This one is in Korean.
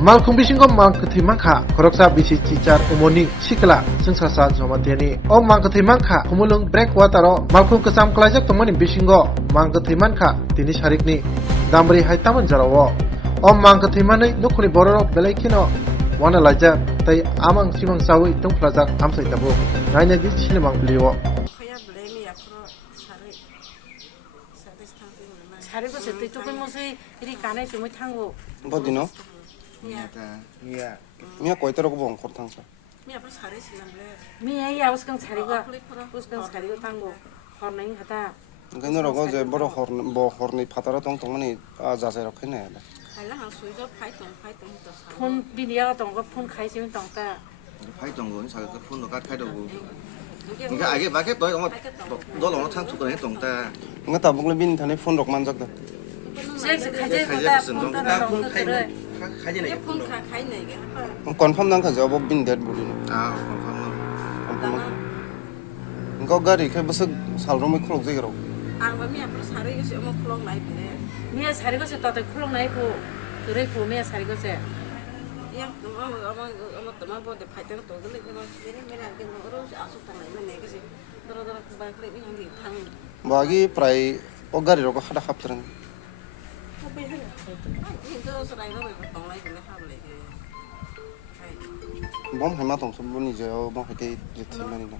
Malkhung bisingo mangkthi mangkha khoroksa bisi teacher umoni sikla sungsasa jomatiani o mangkthi mangkha humulung breakwater o malkhung kesam klaijak tongmani bisingo mangkthi mangkha tini sarikni damri haitaman jarawo o mangkthi manai nukuni borok belaikino wana laja tai amang simang sawi tongplajak amsai tabu naina di chilimang bliwo 잘하고 있을 조금 모습이 이리 간에 좀 탕고 어디노? 미야 거기더라고 본 코르탕사. 미야야 우스강 잘이고 탕고 horning hata 그너라고 이제 뭐로 호르니 파타라 동동만이 자세로 크네. 폰 비디오 동거 폰 가이시면 동다 phải toàn người sao cái phun nó cắt khai đầu cái ai cái ba cái tối ông đó là nó thang thuộc cái tổng ta 응가 먹는 빈 단에 폰 록만 적다. 섹스 가제 khai 보다 ra sừng nó ta phun khai khai như này còn phong đang 가져 빈 데드 부리노. à còn không 응가 가리 그 무슨 살로미 크록 제거로. 미야 잘이고 있다 또 클록 나이고 그래 보면 잘이고 있어 마기 프라이 어가리로 하다 합들은. 몸 해마 동선 분이죠. 뭐 이렇게 이제 팀만이나.